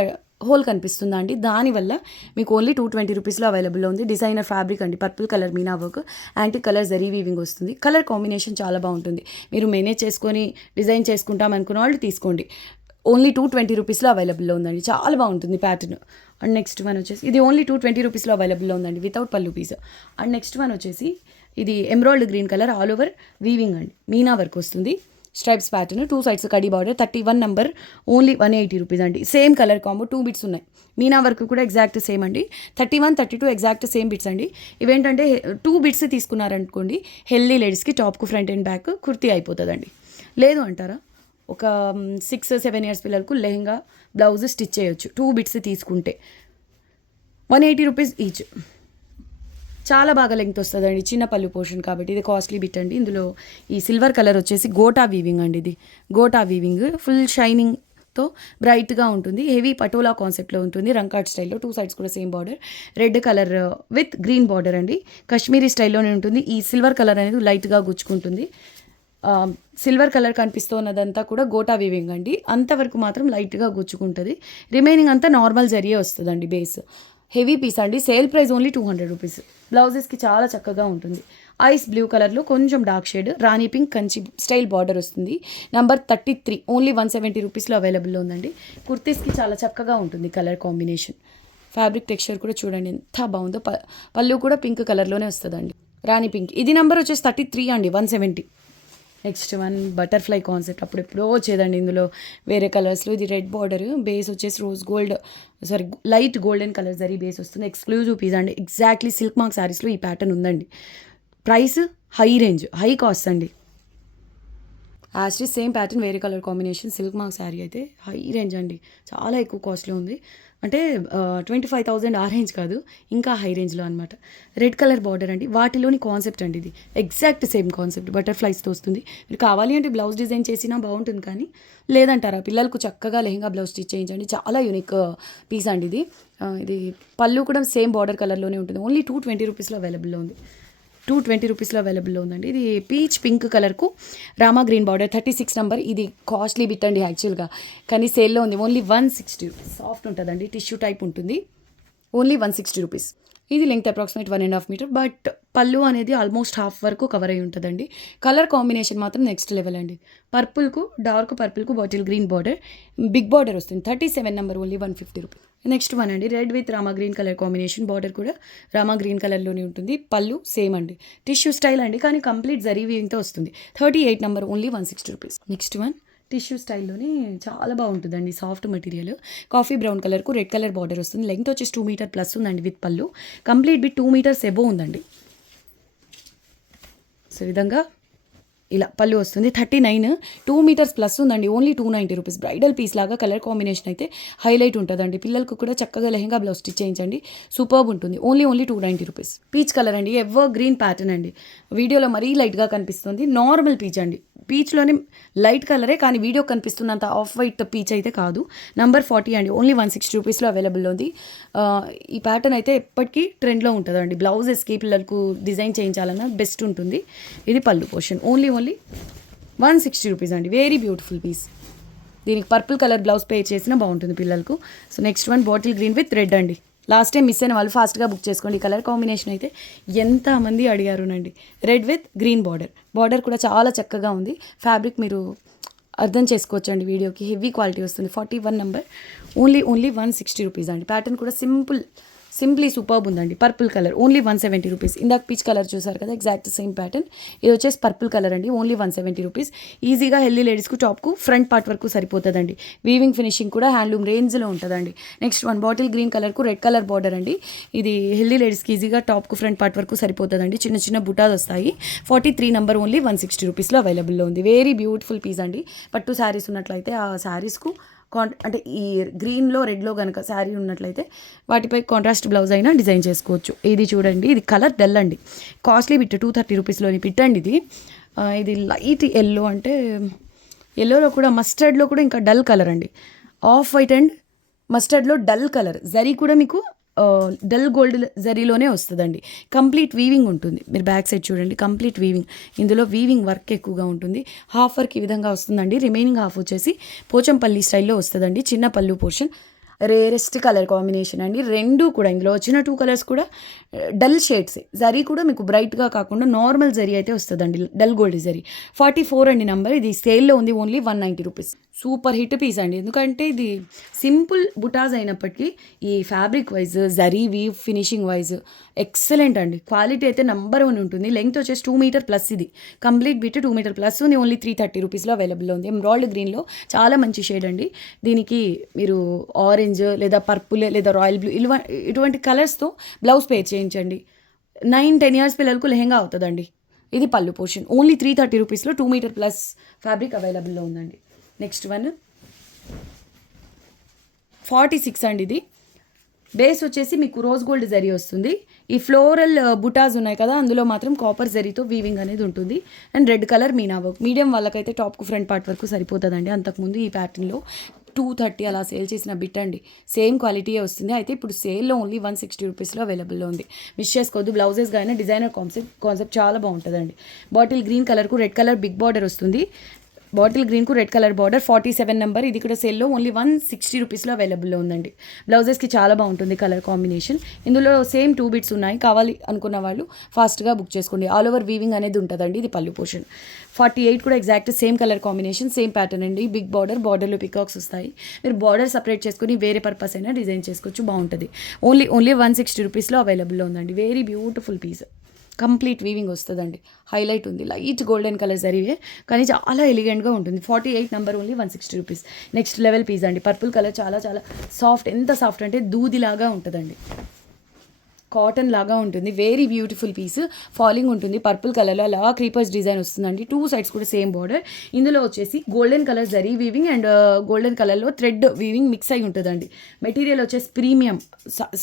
హోల్ కనిపిస్తుందా అండి, దానివల్ల మీకు ఓన్లీ 220 రూపీస్లో అవైలబుల్లో ఉంది. డిజైనర్ ఫ్యాబ్రిక్ అండి. Purple colour meena work, anti colour zari weaving వస్తుంది. కలర్ కాంబినేషన్ చాలా బాగుంటుంది. మీరు మేనేజ్ చేసుకొని డిజైన్ చేసుకుంటాం అనుకున్న వాళ్ళు తీసుకోండి. ఓన్లీ 220 రూపీస్లో అవైలబుల్లో ఉందండి. చాలా బాగుంటుంది ప్యాటర్న్. అండ్ నెక్స్ట్ వన్ వచ్చేసి ఇది ఓన్లీ 220 రూపీస్లో అవైలబుల్లో ఉందండి, వితౌట్ పళ్ళు పీస్. అండ్ నెక్స్ట్ వన్ వచ్చేసి ఇది emerald green colour, all over weaving అండి. మీనా వర్క్ వస్తుంది, stripes pattern. 2 sides khadi border. 31 number, only 180 rupees అండి. సేమ్ కలర్ కాంబో, 2 బిట్స్ ఉన్నాయి. మీనా వర్క్ కూడా ఎగ్జాక్ట్ సేమ్ అండి. 31, 32 ఎగ్జాక్ట్ సేమ్ బిట్స్ అండి. ఇవేంటంటే 2 బిట్స్ తీసుకున్నారనుకోండి, హెల్దీ లేడీస్కి టాప్కు ఫ్రంట్ అండ్ బ్యాక్ కుర్తీ అయిపోతుందండి. లేదు అంటారా, ఒక 6-7 ఇయర్స్ పిల్లలకు లెహంగా బ్లౌజ్ స్టిచ్ చేయొచ్చు 2 బిట్స్ తీసుకుంటే. 180 రూపీస్ ఈచ్. చాలా బాగా లెంగ్త్ వస్తుందండి, చిన్న పళ్ళు పోర్షన్ కాబట్టి. ఇది కాస్ట్లీ బిట్ అండి. ఇందులో ఈ సిల్వర్ కలర్ వచ్చేసి గోటా వీవింగ్ అండి. ఇది గోటా వీవింగ్, ఫుల్ షైనింగ్తో బ్రైట్గా ఉంటుంది. హెవీ పటోలా కాన్సెప్ట్లో ఉంటుంది, రంకాట్ స్టైల్లో. 2 సైడ్స్ కూడా same border. Red colour with green border అండి. కాశ్మీరీ స్టైల్లోనే ఉంటుంది. ఈ సిల్వర్ కలర్ అనేది లైట్గా గుచ్చుకుంటుంది. సిల్వర్ కలర్ కనిపిస్తున్నదంతా కూడా గోటా వీవింగ్ అండి. అంతవరకు మాత్రం లైట్గా గుచ్చుకుంటుంది. రిమైనింగ్ అంతా నార్మల్ జరియే వస్తుందండి బేస్. హెవీ పీస్ అండి. Sale price only 200 rupees. బ్లౌజెస్కి చాలా చక్కగా ఉంటుంది. ఐస్ బ్లూ కలర్లో కొంచెం dark shade, Rani pink Kanchi style border వస్తుంది. నెంబర్ 33, ఓన్లీ 170 రూపీస్లో అవైలబుల్లో ఉందండి. కుర్తీస్కి చాలా చక్కగా ఉంటుంది కలర్ కాంబినేషన్. ఫ్యాబ్రిక్ టెక్స్చర్ కూడా చూడండి ఎంత బాగుందో. పళ్ళు కూడా పింక్ కలర్లోనే వస్తుందండి. రాణి పింక్. ఇది నెంబర్ వచ్చేసి 33 అండి, 170. నెక్స్ట్ వన్ బటర్ఫ్లై కాన్సెప్ట్, అప్పుడు ఎప్పుడో వచ్చేదండి ఇందులో వేరే కలర్స్లో. ఇది రెడ్ బార్డర్, బేస్ వచ్చేసి rose gold, sorry light golden colour zari base వస్తుంది. ఎక్స్క్లూజివ్ పీస్ అండి, ఎగ్జాక్ట్లీ సిల్క్ మార్క్ శారీస్లో ఈ ప్యాటర్న్ ఉందండి. Price high range, high cost అండి. యాక్చువల్లీ సేమ్ ప్యాటర్న్ వేరే colour combination, silk mark sari అయితే హై రేంజ్ అండి, చాలా ఎక్కువ కాస్ట్లో ఉంది. అంటే 25,000 ఆ రేంజ్ కాదు, ఇంకా హై రేంజ్లో అనమాట. రెడ్ కలర్ బార్డర్ అండి, వాటిలోని కాన్సెప్ట్ అండి ఇది, ఎగ్జాక్ట్ సేమ్ కాన్సెప్ట్ బటర్ఫ్లైస్తో వస్తుంది. మీరు కావాలి అంటే బ్లౌజ్ డిజైన్ చేసినా బాగుంటుంది, కానీ లేదంటారా పిల్లలకు చక్కగా లెహంగా బ్లౌజ్ స్టిచ్ చేయించండి. చాలా యూనిక్ పీస్ అండి ఇది. ఇది పళ్ళు కూడా సేమ్ బార్డర్ కలర్లోనే ఉంటుంది. ఓన్లీ 220 రూపీస్లో అవైలబుల్లో ఉంది. 220 రూపీస్లో అవైలబుల్లో ఉందండి. ఇది పీచ్ పింక్ కలర్కు రామా గ్రీన్ బార్డర్, 36 నెంబర్. ఇది కాస్ట్లీ బిట్ అండి యాక్చువల్గా, కానీ సేల్లో ఉంది. Only 160 rupees. సాఫ్ట్ ఉంటుందండి, టిష్యూ టైప్ ఉంటుంది. Only 160 rupees. ఇది లెంగ్త్ అప్రాక్సిమేట్ 1.5 మీటర్, బట్ పళ్ళు అనేది ఆల్మోస్ట్ హాఫ్ వరకు కవర్ అయి ఉంటుందండి. కలర్ కాంబినేషన్ మాత్రం నెక్స్ట్ లెవెల్ అండి. పర్పుల్కు డార్క్ పర్పుల్కు bottle green border, big border వస్తుంది. 37 number, only 150 rupees. Next one అండి, red with Rama green colour combination, border కూడా రామా గ్రీన్ కలర్లోనే ఉంటుంది. పళ్ళు సేమ్ అండి, టిష్యూ స్టైల్ అండి, కానీ కంప్లీట్ జరీ వీవింగ్తో వస్తుంది. 38 number, only 160 rupees. Next one tissue స్టైల్లోనే చాలా బాగుంటుందండి, సాఫ్ట్ మెటీరియల్. కాఫీ బ్రౌన్ కలర్కు రెడ్ కలర్ బార్డర్ వస్తుంది. లెంగ్త్ వచ్చేసి 2 మీటర్ ప్లస్ ఉందండి విత్ పళ్ళు. కంప్లీట్ బిట్ 2 మీటర్స్ ఎబో ఉందండి. సో విధంగా ఇలా పళ్ళు వస్తుంది. 39, 2 మీటర్స్ ప్లస్ ఉందండి. Only 290 rupees. బ్రైడల్ పీస్ లాగా కలర్ కాంబినేషన్ అయితే హైలైట్ ఉంటుందండి. పిల్లలకు కూడా చక్కగా లెహంగా బ్లౌజ్ స్టిచ్ చేయించండి, సూపర్బ్ ఉంటుంది. Only 290 rupees. పీచ్ కలర్ అండి, ఎవర్ గ్రీన్ ప్యాటర్న్ అండి. వీడియోలో మరీ లైట్గా కనిపిస్తుంది, నార్మల్ పీచ్ అండి. పీచ్లోనే లైట్ కలరే, కానీ వీడియో కనిపిస్తున్నంత ఆఫ్ వైట్ పీచ్ అయితే కాదు. నంబర్ 40 అండి, ఓన్లీ 160 రూపీస్లో అవైలబుల్లో ఉంది. ఈ ప్యాటర్న్ అయితే ఎప్పటికీ ట్రెండ్లో ఉంటుందండి. బ్లౌజెస్కి పిల్లలకు డిజైన్ చేయించాలన్నా బెస్ట్ ఉంటుంది. ఇది పళ్ళు పోర్షన్. ఓన్లీ 160 రూపీస్ అండి. Very beautiful piece. దీనికి పర్పుల్ కలర్ బ్లౌజ్ పే చేసినా బాగుంటుంది పిల్లలకు. So next one bottle green with red అండి. లాస్ట్ టైం మిస్ అయిన వాళ్ళు ఫాస్ట్గా బుక్ చేసుకోండి. ఈ కలర్ కాంబినేషన్ అయితే ఎంతమంది అడిగారునండి. రెడ్ విత్ గ్రీన్ బార్డర్ కూడా చాలా చక్కగా ఉంది. ఫ్యాబ్రిక్ మీరు అర్థం చేసుకోవచ్చండి వీడియోకి, హెవీ క్వాలిటీ వస్తుంది. 41 నెంబర్, ఓన్లీ 160 రూపీస్ అండి. ప్యాటర్న్ కూడా సింప్లీ సూపర్బ్ ఉందండి. Purple colour, only 170 rupees. ఇందాక పీచ్ కలర్ చూసారు కదా, ఎగ్జాక్ట్ సేమ్ ప్యాటర్న్. ఇది వచ్చేసి పర్పుల్ కలర్ అండి, ఓన్లీ 170 రూపీస్. ఈజీగా హెల్దీ లేడీస్కు టాప్కు ఫ్రంట్ పార్ట్ వరకు సరిపోతుందండి. వీవింగ్ ఫినిషింగ్ కూడా హ్యాండ్లూమ్ రేంజ్లో ఉంటుందండి. నెక్స్ట్ వన్ బాటిల్ గ్రీన్ కలర్కు రెడ్ కలర్ బార్డర్ అండి. ఇది హెల్దీ లేడీస్కి ఈజీగా టాప్కు ఫ్రంట్ పార్ట్ వరకు సరిపోతుందండి. చిన్న చిన్న బుటాస్ వస్తాయి. 43 నెంబర్, ఓన్లీ 160 రూపీస్లో అవైలబుల్లో ఉంది. వెరీ బ్యూటిఫుల్ పీస్ అండి. పట్టు శారీస్ ఉన్నట్లయితే ఆ శారీస్కు అంటే ఈ గ్రీన్లో రెడ్లో కనుక శారీ ఉన్నట్లయితే వాటిపై కాంట్రాస్ట్ బ్లౌజ్ అయినా డిజైన్ చేసుకోవచ్చు. ఇది చూడండి, ఇది కలర్ డల్ అండి, కాస్ట్లీ బిట్. 230 రూపీస్లోని బిట్ అండి ఇది. ఇది లైట్ ఎల్లో, అంటే ఎల్లోలో కూడా మస్టర్డ్లో కూడా ఇంకా డల్ కలర్ అండి. ఆఫ్ వైట్ అండ్ మస్టర్డ్లో డల్ కలర్. జరీ కూడా మీకు డల్ గోల్డ్ జరీలోనే వస్తుందండి. కంప్లీట్ వీవింగ్ ఉంటుంది. మీరు బ్యాక్ సైడ్ చూడండి, కంప్లీట్ వీవింగ్. ఇందులో వీవింగ్ వర్క్ ఎక్కువగా ఉంటుంది. హాఫ్ వర్క్ ఈ విధంగా వస్తుందండి. రిమైనింగ్ హాఫ్ వచ్చేసి పోచంపల్లి స్టైల్లో వస్తుందండి. చిన్న పళ్ళు పోర్షన్. రేరెస్ట్ కలర్ కాంబినేషన్ అండి. రెండు కూడా ఇందులో వచ్చిన 2 కలర్స్ కూడా డల్ షేడ్స్. జరీ కూడా మీకు బ్రైట్గా కాకుండా నార్మల్ జరీ అయితే వస్తుందండి, డల్ గోల్డ్ జరీ. 44 అండి నెంబర్. ఇది సేల్లో ఉంది, only 190 rupees. Super hit piece అండి, ఎందుకంటే ఇది సింపుల్ బుటాస్ అయినప్పటికీ ఈ fabric wise, zari weave finishing wise excellent అండి. క్వాలిటీ అయితే నెంబర్ 1 ఉంటుంది. లెంగ్త్ వచ్చేసి 2 మీటర్ ప్లస్. ఇది కంప్లీట్ బిట్ 2 మీటర్ ప్లస్ ఉంది. ఓన్లీ 330 రూపీస్లో అవైలబుల్లో ఉంది. ఎమ్రాల్డ్ గ్రీన్లో చాలా మంచి షేడ్ అండి. దీనికి మీరు ఆరెంజ్ లేదా పర్పుల్ లేదా రాయల్ బ్లూ ఇటువంటి కలర్స్తో బ్లౌజ్ పేర్ చేయించండి. 9-10 ఇయర్స్ పిల్లలకు లెహంగా అవుతుందండి. ఇది పళ్ళు పోర్షన్. ఓన్లీ 330 రూపీస్లో 2 మీటర్ ప్లస్ ఫ్యాబ్రిక్ అవైలబుల్లో ఉందండి. నెక్స్ట్ వన్ 46 అండి. ఇది బేస్ వచ్చేసి మీకు రోజ్ గోల్డ్ జరీ వస్తుంది. ఈ ఫ్లోరల్ బుటాస్ ఉన్నాయి కదా, అందులో మాత్రం కాపర్ జరీతో వీవింగ్ అనేది ఉంటుంది. And red colour meena work. Medium వాళ్ళకైతే టాప్కు ఫ్రంట్ పార్ట్ వరకు సరిపోతుందండి. అంతకుముందు ఈ ప్యాటర్న్లో 230 అలా సేల్ చేసిన బిట్ అండి. సేమ్ క్వాలిటీయే వస్తుంది. అయితే ఇప్పుడు సేల్లో ఓన్లీ 160 రూపీస్లో అవైలబుల్లో ఉంది. మిస్ చేసుకోవద్దు. బ్లౌజెస్ కానీ డిజైనర్ కాన్సెప్ట్ చాలా బాగుంటుందండి. బాటిల్ గ్రీన్ కలర్కు రెడ్ కలర్ బిగ్ బార్డర్ వస్తుంది. బాటిల్ గ్రీన్కు రెడ్ కలర్ బార్డర్. 47 నెంబర్. ఇది కూడా సేల్లో ఓన్లీ 160 రూపీస్లో అవైలబుల్లో ఉందండి. బ్లౌజెస్కి చాలా బాగుంటుంది కలర్ కాంబినేషన్. ఇందులో సేమ్ 2 బిట్స్ ఉన్నాయి. కావాలి అనుకున్న వాళ్ళు ఫాస్ట్గా బుక్ చేసుకోండి. ఆల్ ఓవర్ వీవింగ్ అనేది ఉంటుందండి. ఇది పళ్ళు పోర్షన్. 48 కూడా exact same colour combination, same pattern అండి. బిగ్ బార్డర్లో పికాక్స్ వస్తాయి. మీరు బార్డర్ సపరేట్ చేసుకుని వేరే పర్పస్ అయినా డిజైన్ చేసుకోవచ్చు, బాగుంటుంది. ఓన్లీ 160 రూపీస్లో అవైలబుల్లో ఉందండి. Very beautiful piece. Complete weaving వస్తుందండి. హైలైట్ ఉంది, లైట్ గోల్డెన్ కలర్ జరిగే కానీ చాలా ఎలిగెంట్గా ఉంటుంది. 48 number only 160 rupees. Next level piece అండి. పర్పుల్ కలర్ చాలా చాలా సాఫ్ట్, ఎంత సాఫ్ట్ అంటే దూదిలాగా ఉంటుందండి, కాటన్ లాగా ఉంటుంది. Very beautiful piece. ఫాలింగ్ ఉంటుంది పర్పుల్ కలర్లో, అలా క్రీపర్స్ డిజైన్ వస్తుందండి. 2 సైడ్స్ కూడా సేమ్ బార్డర్. ఇందులో వచ్చేసి golden colour zari weaving and golden కలర్లో థ్రెడ్ వీవింగ్ మిక్స్ అయి ఉంటుందండి. మెటీరియల్ వచ్చేసి ప్రీమియం,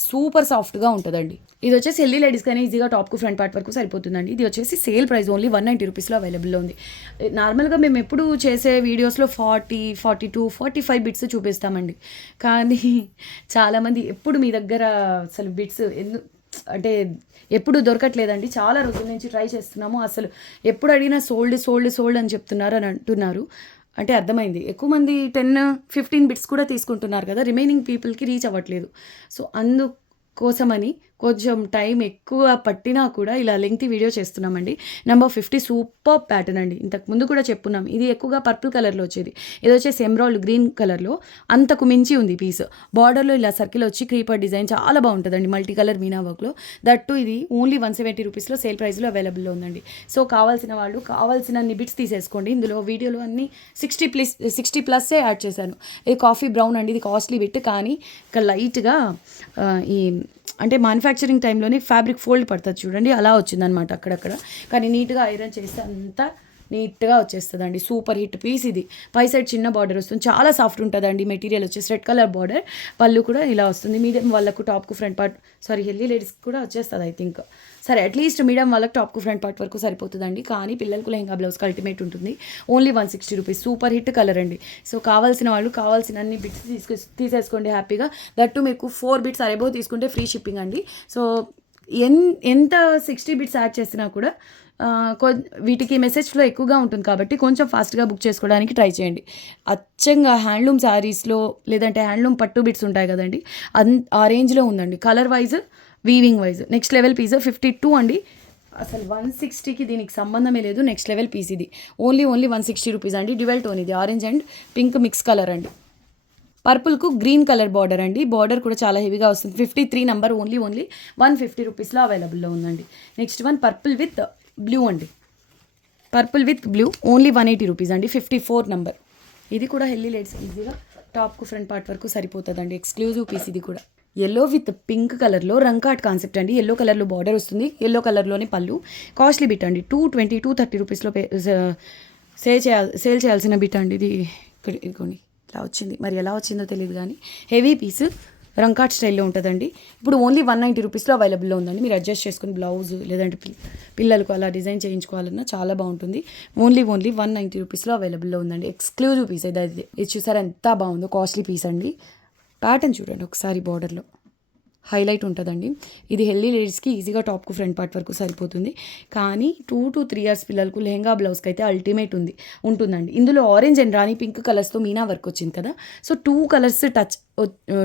సూపర్ సాఫ్ట్గా ఉంటుందండి. ఇది వచ్చేసి హెల్దీ లేడీస్ కానీ ఈజీగా టాప్కు ఫ్రంట్ పార్ట్ వరకు సరిపోతుందండి. ఇది వచ్చేసి సేల్ ప్రైస్ ఓన్లీ 190 రూపీస్లో అవైలబుల్లో ఉంది. నార్మల్గా మేము ఎప్పుడు చేసే వీడియోస్లో 40, 42, 45 బిట్స్ చూపిస్తామండి. కానీ చాలామంది ఎప్పుడు మీ దగ్గర అసలు బిట్స్ అంటే ఎప్పుడు దొరకట్లేదండి. చాలా రోజుల నుంచి ట్రై చేస్తున్నాము. అసలు ఎప్పుడు అడిగినా సోల్డ్ అని చెప్తున్నారు అని అంటున్నారు. అంటే అర్థమైంది, ఎక్కువ మంది 10-15 బిట్స్ కూడా తీసుకుంటున్నారు కదా, రిమైనింగ్ పీపుల్కి రీచ్ అవ్వట్లేదు. సో అందుకోసమని కొంచెం టైం ఎక్కువ పట్టినా కూడా ఇలా లెంగ్తీ వీడియో చేస్తున్నామండి. నెంబర్ 50 సూపర్ ప్యాటర్న్ అండి. ఇంతకు ముందు కూడా చెప్పున్నాం, ఇది ఎక్కువగా పర్పుల్ కలర్లో వచ్చేది. ఇది వచ్చేసి ఎమరాల్డ్ గ్రీన్ కలర్లో అంతకు మించి ఉంది పీస్. బార్డర్లో ఇలా సర్కిల్ వచ్చి క్రీపర్ డిజైన్ చాలా బాగుంటుందండి, మల్టీ కలర్ మీనా వర్క్లో. దట్టు ఇది ఓన్లీ 170 రూపీస్లో సేల్ ప్రైస్లో అవైలబుల్లో ఉందండి. సో కావాల్సిన వాళ్ళు కావాల్సిన బిట్స్ తీసేసుకోండి. ఇందులో వీడియోలో అన్ని 60+ యాడ్ చేశాను. ఇది కాఫీ బ్రౌన్ అండి, ఇది కాస్ట్లీ బిట్. కానీ ఇక్కడ లైట్గా ఈ అంటే మ్యానుఫ్యాక్చరింగ్ టైంలోనే ఫ్యాబ్రిక్ ఫోల్డ్ పడుతుంది చూడండి, అలా వచ్చిందనమాట అక్కడక్కడ. కానీ నీట్గా ఐరన్ చేస్తే అంతా నీట్గా వచ్చేస్తుందండి. సూపర్ హిట్ పీస్ ఇది. పై సైడ్ చిన్న బార్డర్ వస్తుంది, చాలా సాఫ్ట్ ఉంటుందండి. మెటీరియల్ వచ్చేసి రెడ్ కలర్ బార్డర్, పళ్ళు కూడా ఇలా వస్తుంది. మీడియం వాళ్ళకు టాప్కు ఫ్రంట్ పార్ట్, హెల్దీ లేడీస్కి కూడా వచ్చేస్తుంది ఐ థింక్. సరే అట్లీస్ట్ మీడియం వాళ్ళకి టాప్కు ఫ్రంట్ పార్ట్ వరకు సరిపోతుందండి. కానీ పిల్లలకు లెహంగా బ్లౌజ్కి అల్టిమేట్ ఉంటుంది. Only 160 rupees. Super hit colour అండి. సో కావాల్సిన వాళ్ళు కావాల్సిన అన్ని బిట్స్ తీసేసుకోండి హ్యాపీగా. దట్టు మీకు 4 బిట్స్ అరేబో తీసుకుంటే ఫ్రీ షిప్పింగ్ అండి. సో ఎంత 60 బిట్స్ యాడ్ చేసినా కూడా వీటికి మెసేజ్ ఫ్లో ఎక్కువగా ఉంటుంది కాబట్టి కొంచెం ఫాస్ట్గా బుక్ చేసుకోవడానికి ట్రై చేయండి. అచ్చంగా హ్యాండ్లూమ్ శారీస్లో లేదంటే హ్యాండ్లూమ్ పట్టు బిట్స్ ఉంటాయి కదండి, ఆ రేంజ్లో ఉందండి. Colour wise, weaving wise. Next level piece 52 అండి. అసలు 160కి దీనికి సంబంధమే లేదు. నెక్స్ట్ లెవెల్ పీస్ ఇది. ఓన్లీ 160 రూపీస్ అండి. డ్యువెల్ టోన్ ఇది, orange and pink mix colour అండి. పర్పుల్కు గ్రీన్ కలర్ బార్డర్ అండి. బార్డర్ కూడా చాలా హెవీగా వస్తుంది. 53 నెంబర్ ఓన్లీ 150 రూపీస్లో అవైలబుల్లో ఉందండి. Next one purple with blue అండి. Purple with blue only 180 rupees అండి. 54 నెంబర్. ఇది కూడా హెల్దీ లేడీస్ ఈజీగా టాప్కు ఫ్రంట్ పార్ట్ వరకు సరిపోతుందండి. ఎక్స్క్లూజివ్ పీస్ ఇది కూడా. ఎల్లో విత్ పింక్ కలర్లో రంకాట్ కాన్సెప్ట్ అండి. ఎల్లో కలర్లో బార్డర్ వస్తుంది, ఎల్లో కలర్లోనే పళ్ళు. కాస్ట్లీ బిట్ అండి. 220-230 రూపీస్లో సేల్ చేయాల్సిన బిట్ అండి ఇది. ఇదిగోండి ఇలా వచ్చింది, మరి ఎలా వచ్చిందో తెలియదు కానీ హెవీ పీస్ రంకాట్ స్టైల్లో ఉంటుందండి. ఇప్పుడు ఓన్లీ 190 రూపీస్లో అవైలబుల్లో ఉందండి. మీరు అడ్జస్ట్ చేసుకుని బ్లౌజ్ లేదంటే పిల్లలకు అలా డిజైన్ చేయించుకోవాలన్నా చాలా బాగుంటుంది. ఓన్లీ 190 రూపీస్లో అవైలబుల్లో ఉందండి. ఎక్స్క్లూజివ్ పీస్ అయితే ఇది చూసారా ఎంత బాగుందో, కాస్ట్లీ పీస్ అండి. ప్యాటర్న్ చూడండి ఒకసారి, బార్డర్లో హైలైట్ ఉంటుందండి. ఇది హెల్దీ లేడీస్కి ఈజీగా టాప్కు ఫ్రంట్ పార్ట్ వరకు సరిపోతుంది. కానీ 2 to 3 ఇయర్స్ పిల్లలకు లెహంగా బ్లౌజ్కి అయితే అల్టిమేట్ ఉంటుందండి. ఇందులో ఆరెంజ్ అండ్ రాణి పింక్ కలర్స్తో మీనా వర్క్ వచ్చింది కదా, సో 2 కలర్స్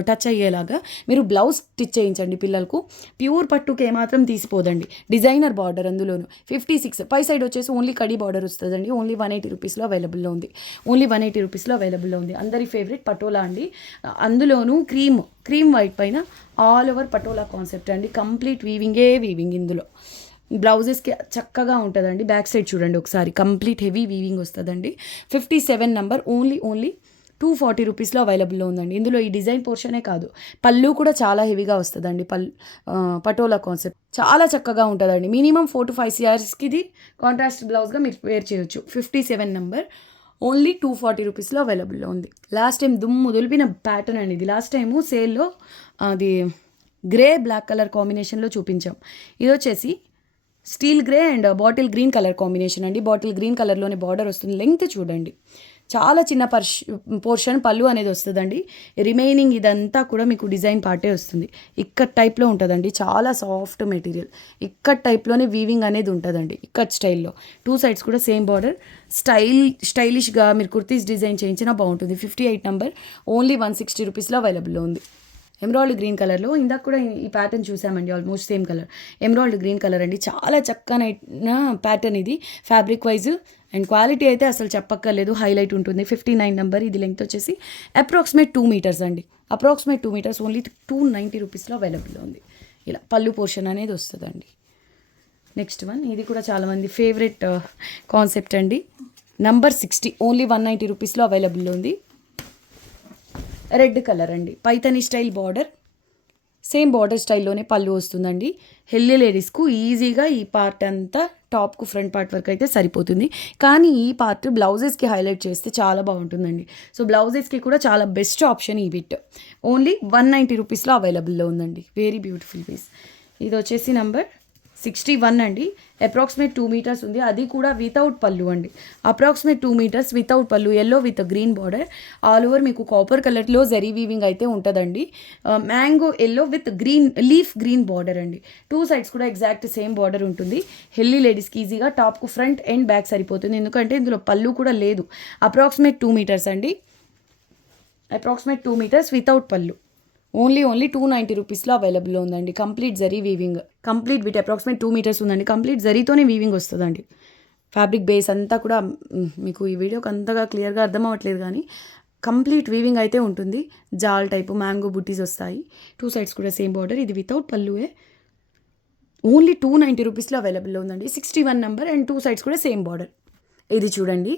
టచ్ అయ్యేలాగా మీరు బ్లౌజ్ స్టిచ్ చేయించండి పిల్లలకు. ప్యూర్ పట్టుకు ఏమాత్రం తీసిపోదండి. డిజైనర్ బార్డర్ అందులోను. 56 పై సైడ్ వచ్చేసి ఓన్లీ కడీ బార్డర్ వస్తుందండి. ఓన్లీ 180 రూపీస్లో అవైలబుల్లో ఉంది. ఓన్లీ 180 రూపీస్లో అవైలబుల్లో ఉంది. అందరి ఫేవరెట్ పటోలా అండి. అందులోనూ క్రీమ్ వైట్ పైన ఆల్ ఓవర్ పటోలా కాన్సెప్ట్ అండి. కంప్లీట్ వీవింగ్ ఇందులో. బ్లౌజెస్కి చక్కగా ఉంటుందండి. బ్యాక్ సైడ్ చూడండి ఒకసారి, కంప్లీట్ హెవీ వీవింగ్ వస్తుందండి. 57 నెంబర్ ఓన్లీ 240 రూపీస్లో అవైలబుల్లో ఉందండి. ఇందులో ఈ డిజైన్ పోర్షనే కాదు, పళ్ళు కూడా చాలా హెవీగా వస్తుందండి. పటోలా కాన్సెప్ట్ చాలా చక్కగా ఉంటుందండి. మినిమం 4 to 5 ఇయర్స్కి ఇది కాంట్రాస్ట్ బ్లౌజ్గా మీరు వేర్ చేయొచ్చు. 57 నెంబర్ ఓన్లీ 240 రూపీస్లో అవైలబుల్లో ఉంది. లాస్ట్ టైం దుమ్ము దులిపిన ప్యాటర్న్ అండి ఇది. లాస్ట్ టైము సేల్లో అది గ్రే బ్లాక్ కలర్ కాంబినేషన్లో చూపించాం. ఇది వచ్చేసి steel grey and bottle green colour combination అండి. బాటిల్ గ్రీన్ కలర్లోనే బార్డర్ వస్తుంది. లెంగ్త్ చూడండి, చాలా చిన్న పోర్షన్ పళ్ళు అనేది వస్తుందండి. రిమైనింగ్ ఇదంతా కూడా మీకు డిజైన్ పార్టే వస్తుంది. ఇక్కట్ టైప్లో ఉంటుందండి. చాలా సాఫ్ట్ మెటీరియల్. ఇక్కట్ టైప్లోనే వీవింగ్ అనేది ఉంటుందండి. ఇక్కట్ స్టైల్లో 2 సైడ్స్ కూడా సేమ్ బార్డర్. స్టైలిష్గా మీరు కుర్తీస్ డిజైన్ చేయించినా బాగుంటుంది. 58 నెంబర్ ఓన్లీ 160 రూపీస్లో అవైలబుల్లో ఉంది. ఎమరాల్డ్ గ్రీన్ కలర్లో ఇందాక కూడా ఈ ప్యాటర్న్ చూసామండి, almost same colour. Emerald green colour అండి. చాలా చక్కనైన ప్యాటర్న్ ఇది. ఫ్యాబ్రిక్ వైజ్ అండ్ క్వాలిటీ అయితే అసలు చెప్పక్కర్లేదు, హైలైట్ ఉంటుంది. 59 నెంబర్. ఇది లెంగ్త్ వచ్చేసి అప్రాక్సిమేట్ 2 మీటర్స్ అండి. అప్రాక్సిమేట్ 2 మీటర్స్ ఓన్లీ 290 రూపీస్లో అవైలబుల్లో ఉంది. ఇలా పళ్ళు పోర్షన్ అనేది వస్తుందండి. నెక్స్ట్ వన్, ఇది కూడా చాలామంది ఫేవరెట్ కాన్సెప్ట్ అండి. నంబర్ 60 ఓన్లీ 190 రూపీస్లో అవైలబుల్లో ఉంది. రెడ్ కలర్ అండి, Paithani style border, same border స్టైల్లోనే పళ్ళు వస్తుందండి. హెల్దీ లేడీస్కు ఈజీగా ఈ పార్ట్ అంతా టాప్కు ఫ్రంట్ పార్ట్ వరకు అయితే సరిపోతుంది. కానీ ఈ పార్ట్ బ్లౌజెస్కి హైలైట్ చేస్తే చాలా బాగుంటుందండి. సో బ్లౌజెస్కి కూడా చాలా బెస్ట్ ఆప్షన్ ఈ బిట్. ఓన్లీ 190 రూపీస్లో అవైలబుల్లో ఉందండి. Very beautiful piece. ఇది వచ్చేసి నంబర్ 61 అండి. అప్రాక్సిమేట్ 2 మీటర్స్ ఉంది, అది కూడా వితౌట్ పళ్ళు అండి. అప్రాక్సిమేట్ 2 మీటర్స్ వితౌట్ పళ్ళు, yellow with green border. All over మీకు కాపర్ కలర్లో జరీ వీవింగ్ అయితే ఉంటుందండి. Mango yellow with green leaf green border అండి. 2 సైడ్స్ కూడా ఎగ్జాక్ట్ సేమ్ బార్డర్ ఉంటుంది. హెల్దీ లేడీస్కి ఈజీగా టాప్కు ఫ్రంట్ అండ్ బ్యాక్ సరిపోతుంది, ఎందుకంటే ఇందులో పళ్ళు కూడా లేదు. అప్రాక్సిమేట్ 2 మీటర్స్ అండి. అప్రాక్సిమేట్ 2 మీటర్స్ వితౌట్ పళ్ళు. ఓన్లీ 290 రూపీస్లో అవైలబుల్లో ఉందండి. Complete zari weaving, complete with approximate 2 meters ఉందండి. కంప్లీట్ జరీతోనే వీవింగ్ వస్తుందండి. ఫ్యాబ్రిక్ బేస్ అంతా కూడా మీకు ఈ వీడియోకి అంతగా క్లియర్గా అర్థం అవ్వట్లేదు, కానీ కంప్లీట్ వీవింగ్ అయితే ఉంటుంది. జాల్ టైపు మ్యాంగో బుట్టీస్ వస్తాయి. 2 సైడ్స్ కూడా సేమ్ బార్డర్. ఇది వితౌట్ పళ్ళువే. ఓన్లీ 290 రూపీస్లో అవైలబుల్లో ఉందండి. 61 నెంబర్ అండ్ 2 సైడ్స్ కూడా సేమ్ బార్డర్. ఇది చూడండి,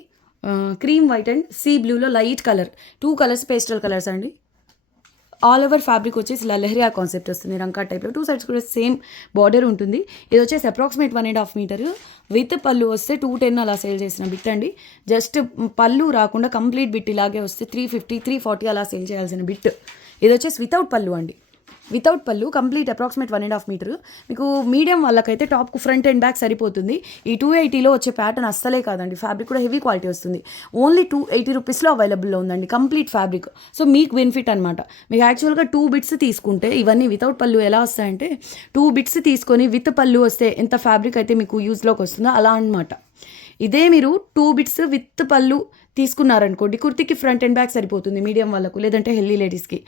క్రీమ్ వైట్ అండ్ సీ బ్లూలో light colour, 2 colours pastel colours అండి. ఆల్ ఓవర్ ఫ్యాబ్రిక్ వచ్చేసి ఇలా లెహరియా కాన్సెప్ట్ వస్తుంది, రంకా టైప్లో. 2 సైడ్స్ కూడా సేమ్ బార్డర్ ఉంటుంది. ఇది వచ్చేసి అప్రాక్సిమేట్ 1.5 మీటర్ విత్ పళ్ళు వస్తే 210 అలా సేల్ చేసిన బిట్ అండి. జస్ట్ పళ్ళు రాకుండా కంప్లీట్ బిట్ ఇలాగే వస్తే 350 340 అలా సేల్ చేయాల్సిన బిట్. ఇది వచ్చేసి వితౌట్ పళ్ళు అండి. వితౌట్ పళ్ళు కంప్లీట్ అప్రాక్సిమేట్ 1.5 మీటర్. మీకు మీడియం వాళ్ళకైతే టాప్కు ఫ్రంట్ అండ్ బ్యాక్ సరిపోతుంది. ఈ 280లో వచ్చే ప్యాటర్న్ అస్సలే కాదండి. ఫ్యాబ్రిక్ కూడా హెవీ క్వాలిటీ వస్తుంది. ఓన్లీ 280 రూపీస్లో అవైలబుల్లో ఉందండి కంప్లీట్ ఫ్యాబ్రిక్. సో మీకు బెనిఫిట్ అనమాట. మీకు యాక్చువల్గా 2 బిట్స్ తీసుకుంటే ఇవన్నీ వితౌట్ పళ్ళు ఎలా వస్తాయంటే, 2 బిట్స్ తీసుకొని విత్ పళ్ళు వస్తే ఎంత ఫ్యాబ్రిక్ అయితే మీకు యూజ్లోకి వస్తుందో అలా అనమాట. ఇదే మీరు 2 బిట్స్ విత్ పళ్ళు తీసుకున్నారనుకోండి, కుర్తికి ఫ్రంట్ అండ్ బ్యాక్ సరిపోతుంది మీడియం వాళ్ళకు, లేదంటే హెల్దీ లేడీస్కి.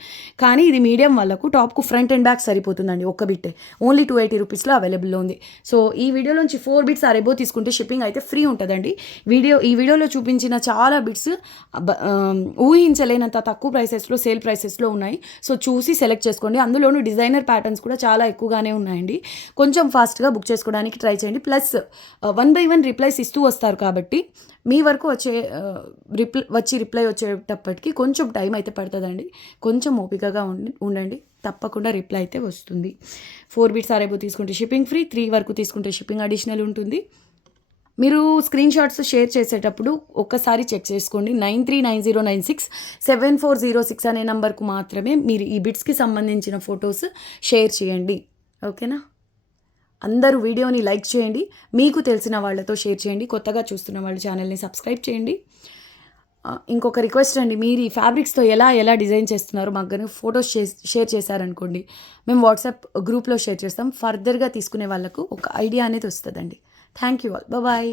కానీ ఇది మీడియం వాళ్ళకు టాప్కు ఫ్రంట్ అండ్ బ్యాక్ సరిపోతుందండి ఒక్క బిట్టే. ఓన్లీ 280 రూపీస్లో అవైలబుల్లో ఉంది. సో ఈ వీడియోలోంచి 4 బిట్స్ అరేబో తీసుకుంటే షిప్పింగ్ అయితే ఫ్రీ ఉంటుందండి. ఈ వీడియోలో చూపించిన చాలా బిట్స్ ఊహించలేనంత తక్కువ ప్రైసెస్లో, సేల్ ప్రైసెస్లో ఉన్నాయి. సో చూసి సెలెక్ట్ చేసుకోండి. అందులోనూ డిజైనర్ ప్యాటర్న్స్ కూడా చాలా ఎక్కువగానే ఉన్నాయండి. కొంచెం ఫాస్ట్గా బుక్ చేసుకోవడానికి ట్రై చేయండి. ప్లస్ 1 by 1 రిప్లైస్ ఇస్తూ వస్తారు కాబట్టి మీ వరకు రిప్లై వచ్చేటప్పటికి కొంచెం టైం అయితే పడుతుందండి. కొంచెం ఓపికగా ఉండండి, తప్పకుండా రిప్లై అయితే వస్తుంది. 4 బిట్స్ అరేబో తీసుకుంటే షిప్పింగ్ ఫ్రీ, 3 వరకు తీసుకుంటే షిప్పింగ్ అడిషనల్ ఉంటుంది. మీరు స్క్రీన్ షాట్స్ షేర్ చేసేటప్పుడు ఒక్కసారి చెక్ చేసుకోండి. 9390967406 అనే నెంబర్కు మాత్రమే మీరు ఈ బిట్స్కి సంబంధించిన ఫొటోస్ షేర్ చేయండి. ఓకేనా? అందరూ వీడియోని లైక్ చేయండి, మీకు తెలిసిన వాళ్ళతో షేర్ చేయండి. కొత్తగా చూస్తున్న వాళ్ళు ఛానల్ని సబ్స్క్రైబ్ చేయండి. ఇంకొక రిక్వెస్ట్ అండి, మీరు ఈ ఫ్యాబ్రిక్స్తో ఎలా డిజైన్ చేస్తున్నారో మాకు కనుక ఫొటోస్ షేర్ చేశారనుకోండి, మేము వాట్సాప్ గ్రూప్లో షేర్ చేస్తాం. ఫర్దర్గా తీసుకునే వాళ్ళకు ఒక ఐడియా అనేది వస్తుందండి. Thank you all. బాయ్.